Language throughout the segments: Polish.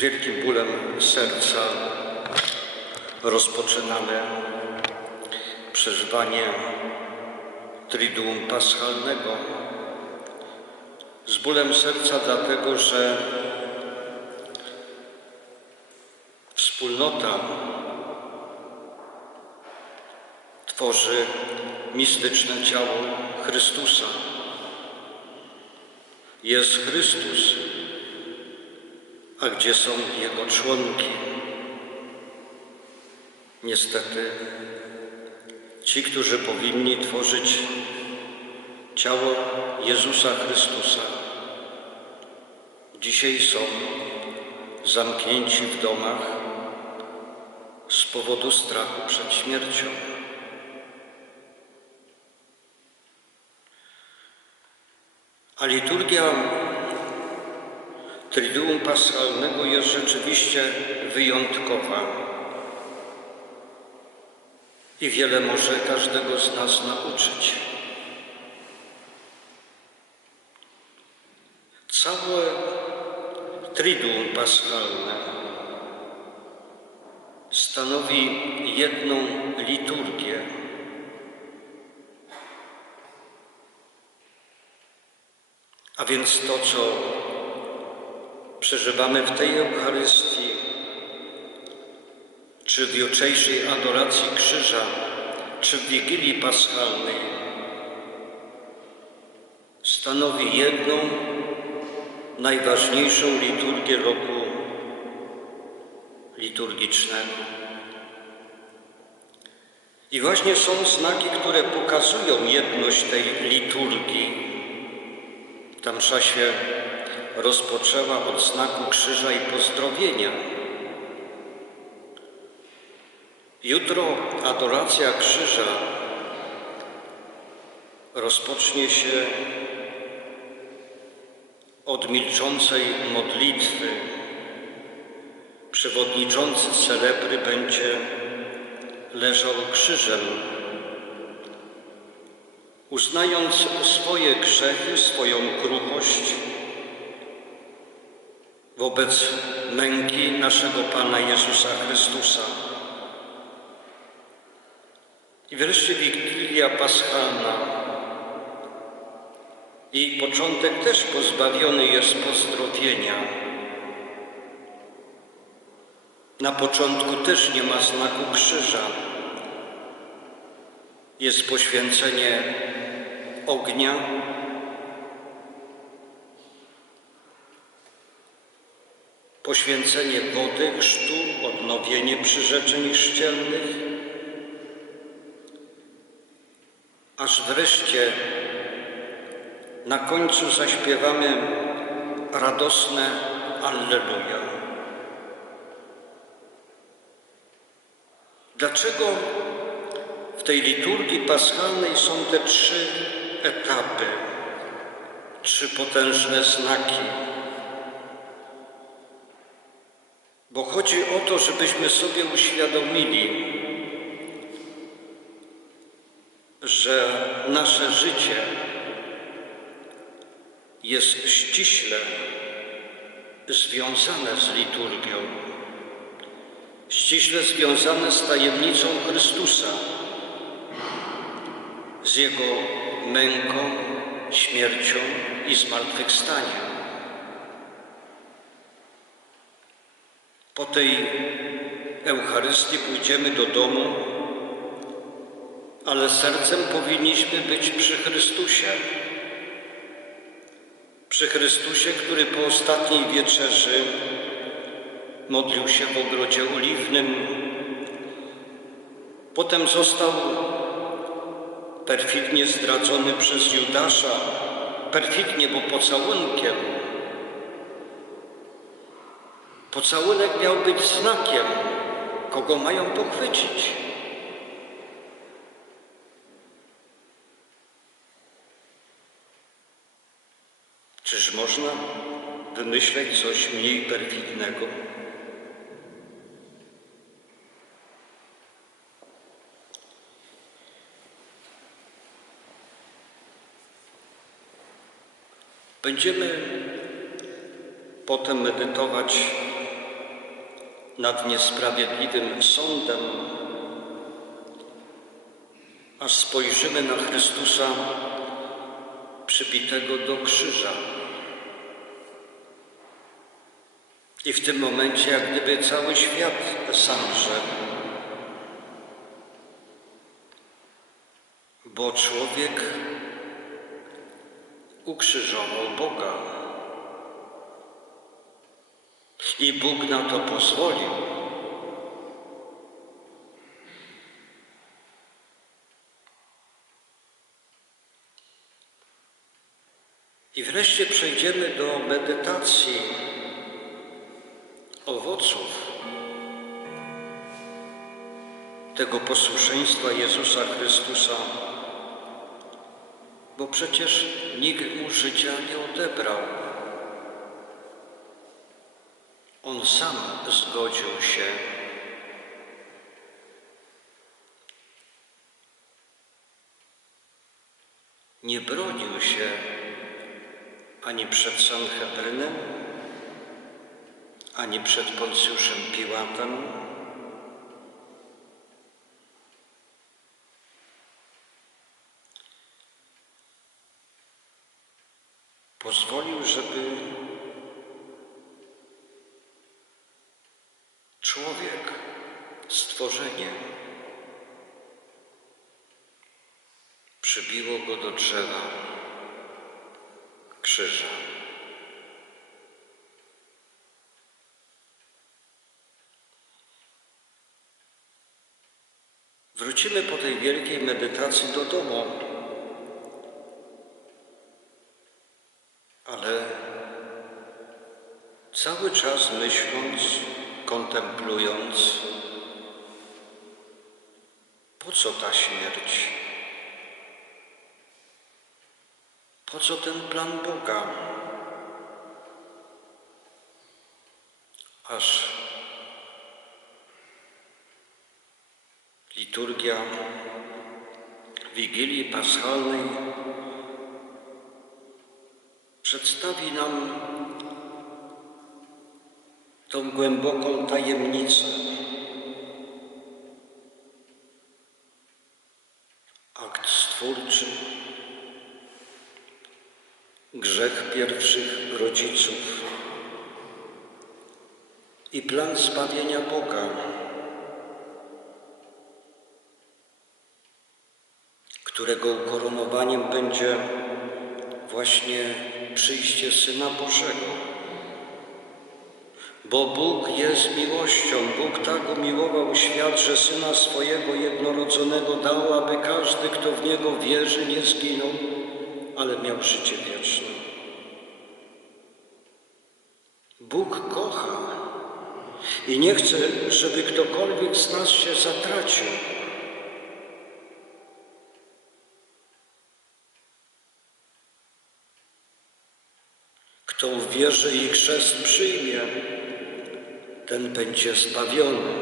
wielkim bólem serca rozpoczynamy przeżywanie Triduum Paschalnego. Z bólem serca dlatego, że wspólnota tworzy mistyczne ciało Chrystusa. Jest Chrystus, a gdzie są Jego członki? Niestety, ci, którzy powinni tworzyć ciało Jezusa Chrystusa, dzisiaj są zamknięci w domach z powodu strachu przed śmiercią. A liturgia Triduum Paschalnego jest rzeczywiście wyjątkowa i wiele może każdego z nas nauczyć. Całe Triduum Paschalne stanowi jedną liturgię. A więc to, co przeżywamy w tej Eucharystii, czy w jutrzejszej adoracji krzyża, czy w Wigilii Paschalnej, stanowi jedną najważniejszą liturgię roku liturgicznego. I właśnie są znaki, które pokazują jedność tej liturgii. Ta msza rozpoczęła od znaku krzyża i pozdrowienia. Jutro adoracja krzyża rozpocznie się od milczącej modlitwy. Przewodniczący celebry będzie leżał krzyżem, uznając swoje grzechy, swoją kruchość wobec męki naszego Pana Jezusa Chrystusa. I wreszcie Wigilia Paschalna. Jej początek też pozbawiony jest pozdrowienia. Na początku też nie ma znaku krzyża. Jest poświęcenie ognia, poświęcenie wody, chrztu, odnowienie przyrzeczeń chrzcielnych, aż wreszcie na końcu zaśpiewamy radosne Alleluja. Dlaczego w tej liturgii paschalnej są te trzy etapy, trzy potężne znaki? Bo chodzi o to, żebyśmy sobie uświadomili, że nasze życie jest ściśle związane z liturgią, ściśle związane z tajemnicą Chrystusa, z Jego męką, śmiercią i zmartwychwstaniem. Po tej Eucharystii pójdziemy do domu, ale sercem powinniśmy być przy Chrystusie. Przy Chrystusie, który po ostatniej wieczerzy modlił się w ogrodzie oliwnym, potem został perfidnie zdradzony przez Judasza, perfidnie, bo pocałunkiem. Pocałunek miał być znakiem, kogo mają pochwycić. Czyż można wymyśleć coś mniej perfidnego? Będziemy potem medytować nad niesprawiedliwym sądem, aż spojrzymy na Chrystusa przybitego do krzyża. I w tym momencie, jak gdyby cały świat zamrze, bo człowiek ukrzyżował Boga. I Bóg na to pozwolił. I wreszcie przejdziemy do medytacji owoców tego posłuszeństwa Jezusa Chrystusa, bo przecież nikt mu życia nie odebrał. On sam zgodził się. Nie bronił się ani przed Sanhedrynem, ani przed Poncjuszem Piłatem, pozwolił, żeby człowiek, stworzenie, przybiło go do drzewa krzyża. Wrócimy po tej wielkiej medytacji do domu, ale cały czas myśląc, kontemplując, po co ta śmierć? Po co ten plan Boga? Aż liturgia Wigilii Paschalnej przedstawi nam tą głęboką tajemnicę. Akt stwórczy, grzech pierwszych rodziców i plan zbawienia Boga, którego ukoronowaniem będzie właśnie przyjście Syna Bożego. Bo Bóg jest miłością. Bóg tak umiłował świat, że Syna swojego jednorodzonego dał, aby każdy, kto w Niego wierzy, nie zginął, ale miał życie wieczne. Bóg kocha i nie chce, żeby ktokolwiek z nas się zatracił. Kto uwierzy i chrzest przyjmie, ten będzie zbawiony.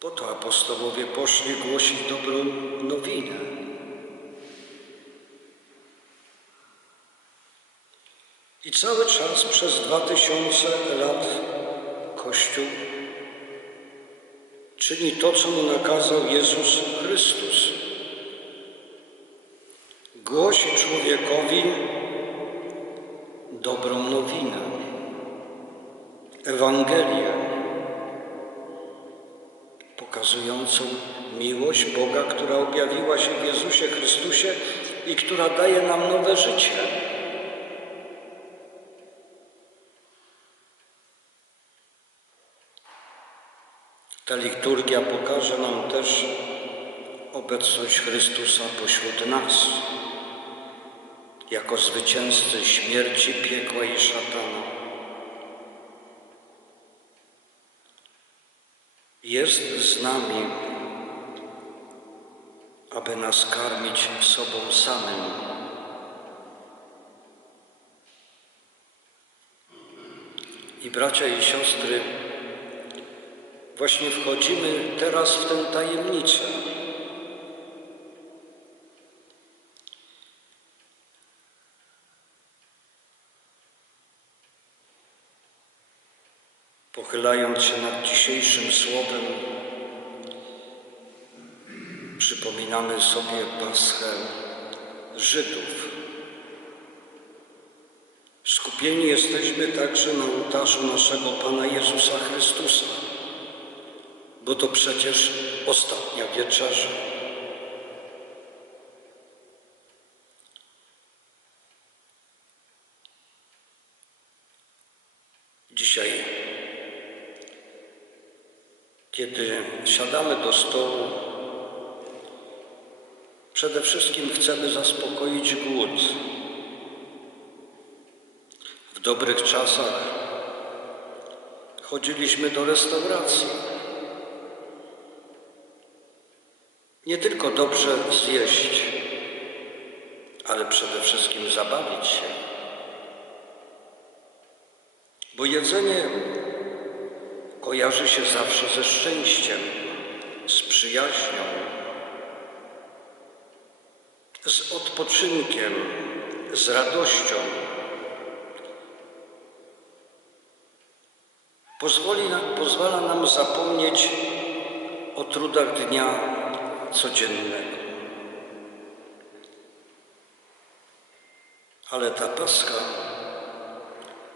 Po to apostołowie poszli głosić dobrą nowinę. I cały czas przez dwa tysiące lat Kościół czyni to, co mu nakazał Jezus Chrystus. Głosi człowiekowi dobrą nowinę, Ewangelię, pokazującą miłość Boga, która objawiła się w Jezusie Chrystusie i która daje nam nowe życie. Ta liturgia pokaże nam też obecność Chrystusa pośród nas, jako zwycięzcy śmierci, piekła i szatana. Jest z nami, aby nas karmić sobą samym. I bracia i siostry, Właśnie wchodzimy teraz w tę tajemnicę. Pochylając się nad dzisiejszym słowem, przypominamy sobie Paschę Żydów. Skupieni jesteśmy także na ołtarzu naszego Pana Jezusa Chrystusa, bo to przecież ostatnia wieczerza. Dzisiaj, kiedy siadamy do stołu, przede wszystkim chcemy zaspokoić głód. W dobrych czasach chodziliśmy do restauracji. Nie tylko dobrze zjeść, ale przede wszystkim zabawić się. Bo jedzenie kojarzy się zawsze ze szczęściem, z przyjaźnią, z odpoczynkiem, z radością. Pozwoli pozwala nam zapomnieć o trudach dnia codziennego. Ale ta paska,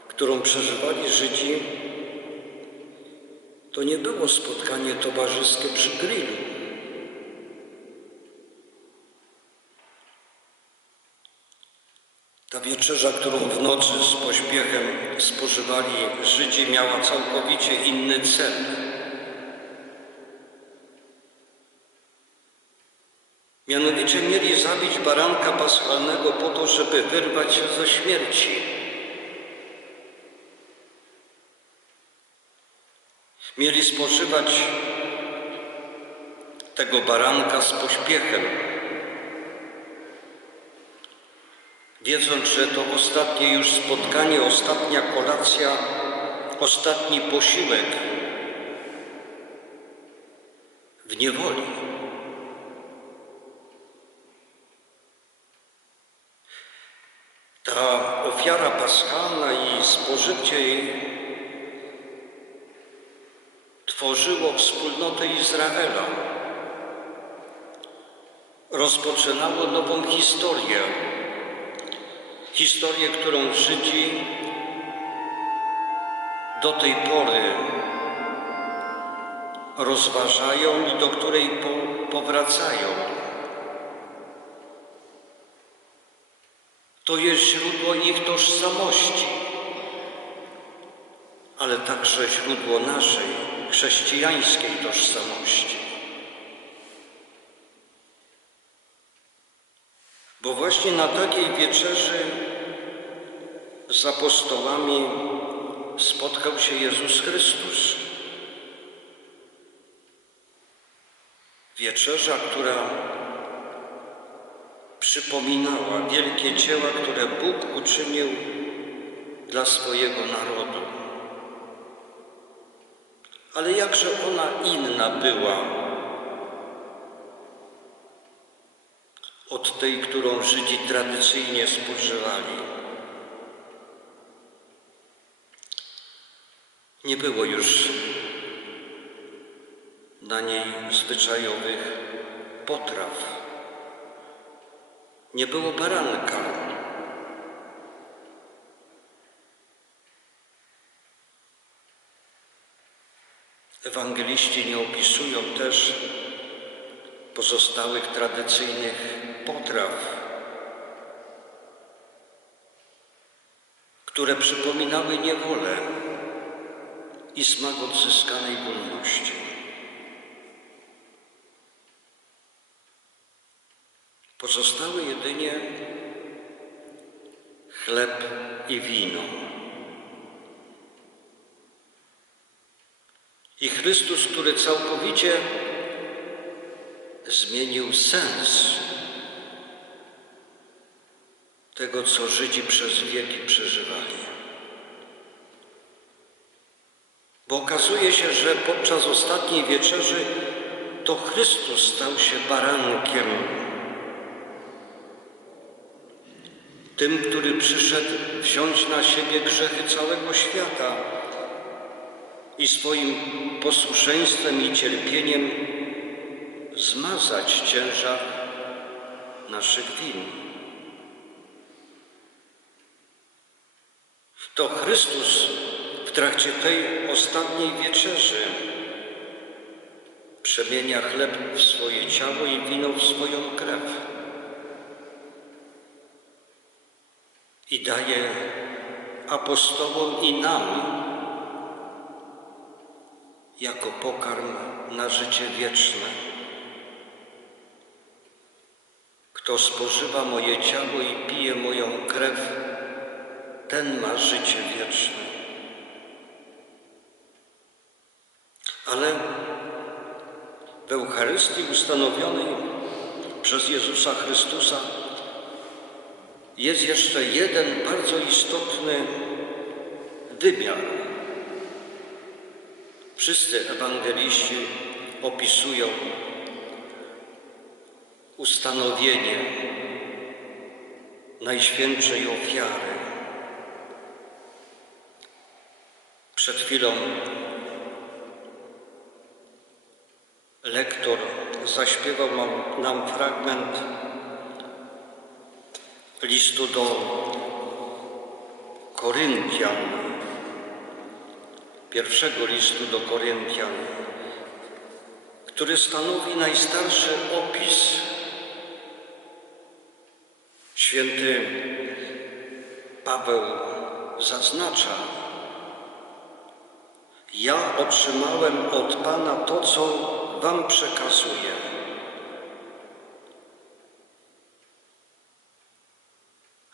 którą przeżywali Żydzi, to nie było spotkanie towarzyskie przy grillu. Ta wieczerza, którą w nocy z pośpiechem spożywali Żydzi, miała całkowicie inny cel. Mianowicie mieli zabić baranka paschalnego po to, żeby wyrwać się ze śmierci. Mieli spożywać tego baranka z pośpiechem, wiedząc, że to ostatnie już spotkanie, ostatnia kolacja, ostatni posiłek w niewoli. Ta ofiara paschalna i spożycie jej tworzyło wspólnotę Izraela. Rozpoczynało nową historię. Historię, którą Żydzi do tej pory rozważają i do której po, powracają. To jest źródło ich tożsamości, ale także źródło naszej chrześcijańskiej tożsamości. Bo właśnie na takiej wieczerzy z apostołami spotkał się Jezus Chrystus. Wieczerza, która przypominała wielkie dzieła, które Bóg uczynił dla swojego narodu. Ale jakże ona inna była od tej, którą Żydzi tradycyjnie spożywali. Nie było już na niej zwyczajowych potraw. Nie było baranka. Nie opisują też pozostałych tradycyjnych potraw, które przypominały niewolę i smak odzyskanej wolności. Pozostały jedynie chleb i wino. I Chrystus, który całkowicie zmienił sens tego, co Żydzi przez wieki przeżywali. Bo okazuje się, że podczas ostatniej wieczerzy to Chrystus stał się barankiem, tym, który przyszedł wziąć na siebie grzechy całego świata i swoim posłuszeństwem i cierpieniem zmazać ciężar naszych win. To Chrystus w trakcie tej ostatniej wieczerzy przemienia chleb w swoje ciało i wino w swoją krew. I daje apostołom i nam jako pokarm na życie wieczne. Kto spożywa moje ciało i pije moją krew, ten ma życie wieczne. Ale w Eucharystii ustanowionej przez Jezusa Chrystusa jest jeszcze jeden bardzo istotny wymiar. Wszyscy ewangeliści opisują ustanowienie Najświętszej Ofiary. Przed chwilą lektor zaśpiewał nam fragment listu do Koryntian, pierwszego listu do Koryntian, który stanowi najstarszy opis. Święty Paweł zaznacza, ja otrzymałem od Pana to, co Wam przekazuję.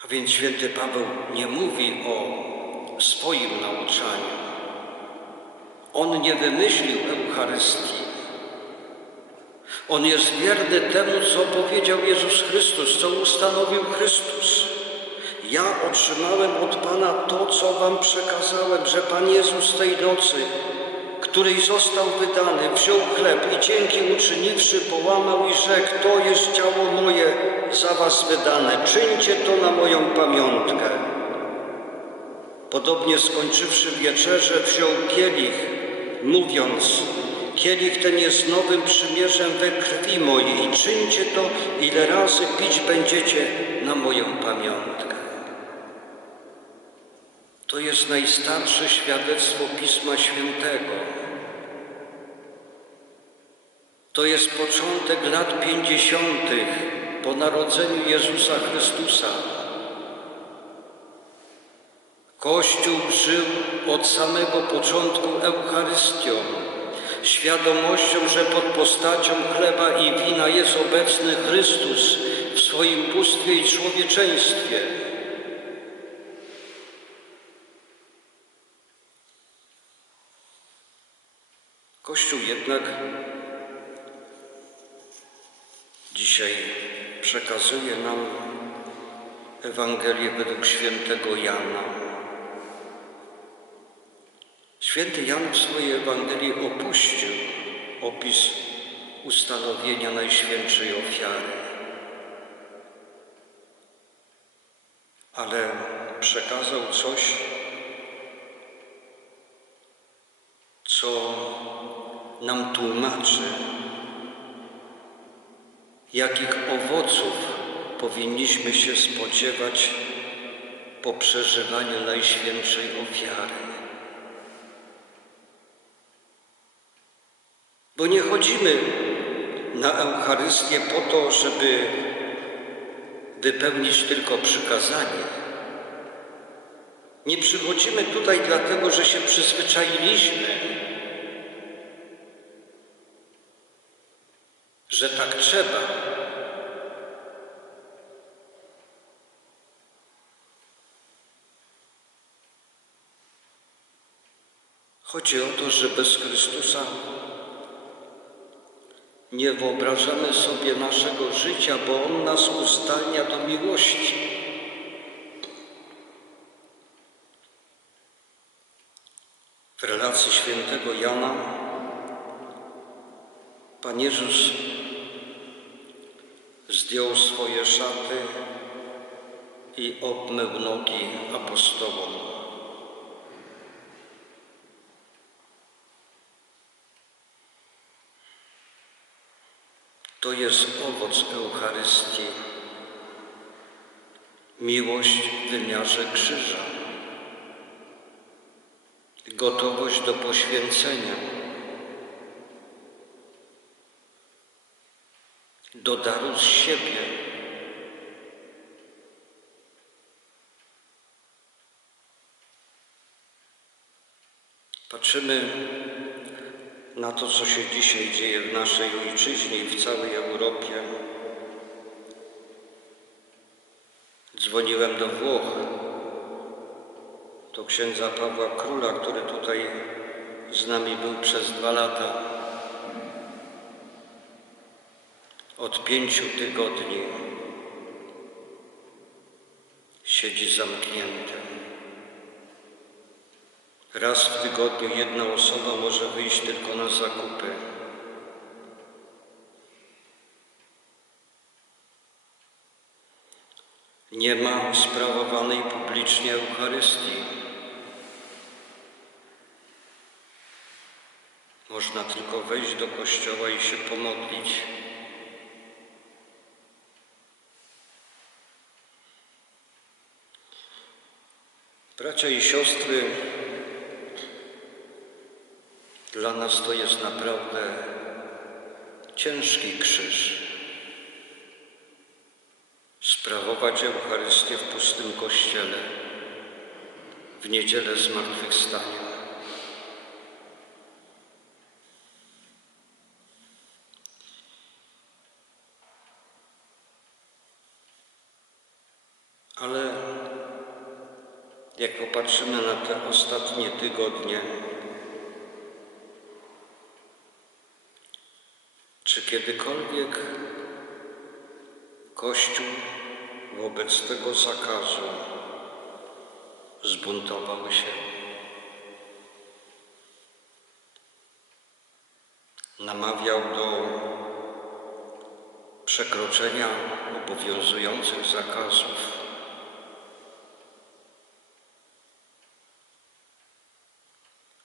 A więc święty Paweł nie mówi o swoim nauczaniu. On nie wymyślił Eucharystii. On jest wierny temu, co powiedział Jezus Chrystus, co ustanowił Chrystus. Ja otrzymałem od Pana to, co Wam przekazałem, że Pan Jezus tej nocy, której został wydany, wziął chleb i dzięki uczyniwszy połamał i rzekł, to jest ciało moje za Was wydane, czyńcie to na moją pamiątkę. Podobnie skończywszy wieczerzę, wziął kielich, mówiąc, kielich ten jest nowym przymierzem we krwi mojej, czyńcie to, ile razy pić będziecie na moją pamiątkę. To jest najstarsze świadectwo Pisma Świętego. To jest początek lat pięćdziesiątych po narodzeniu Jezusa Chrystusa. Kościół żył od samego początku Eucharystią, świadomością, że pod postacią chleba i wina jest obecny Chrystus w swoim bóstwie i człowieczeństwie. Kościół jednak dzisiaj przekazuje nam Ewangelię według świętego Jana. Święty Jan w swojej Ewangelii opuścił opis ustanowienia Najświętszej Ofiary, ale przekazał coś, co nam tłumaczy, jakich owoców powinniśmy się spodziewać po przeżywaniu Najświętszej Ofiary. Bo nie chodzimy na Eucharystię po to, żeby wypełnić tylko przykazanie. Nie przychodzimy tutaj dlatego, że się przyzwyczailiśmy, że tak trzeba. Chodzi o to, że bez Chrystusa nie wyobrażamy sobie naszego życia, bo On nas uzdalnia do miłości. W relacji świętego Jana Pan Jezus zdjął swoje szaty i obmył nogi apostołom. Jest owoc Eucharystii. Miłość w wymiarze krzyża, gotowość do poświęcenia, do daru z siebie. Patrzymy na to, co się dzisiaj dzieje w naszej ojczyźnie i w całej Europie. Dzwoniłem do Włoch, do księdza Pawła Króla, który tutaj z nami był przez dwa lata. Od pięciu tygodni siedzi zamknięty. Raz w tygodniu jedna osoba może wyjść tylko na zakupy. Nie ma sprawowanej publicznie Eucharystii. Można tylko wejść do kościoła i się pomodlić. Bracia i siostry, dla nas to jest naprawdę ciężki krzyż. Sprawować Eucharystię w pustym kościele w niedzielę zmartwychwstania. Ale jak popatrzymy na te ostatnie tygodnie, czy kiedykolwiek Kościół wobec tego zakazu zbuntował się? Namawiał do przekroczenia obowiązujących zakazów.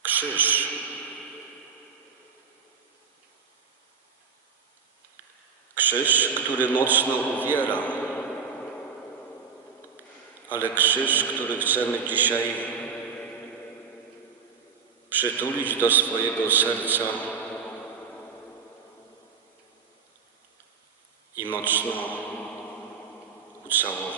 Krzyż. Krzyż, który mocno uwiera, ale krzyż, który chcemy dzisiaj przytulić do swojego serca i mocno ucałować.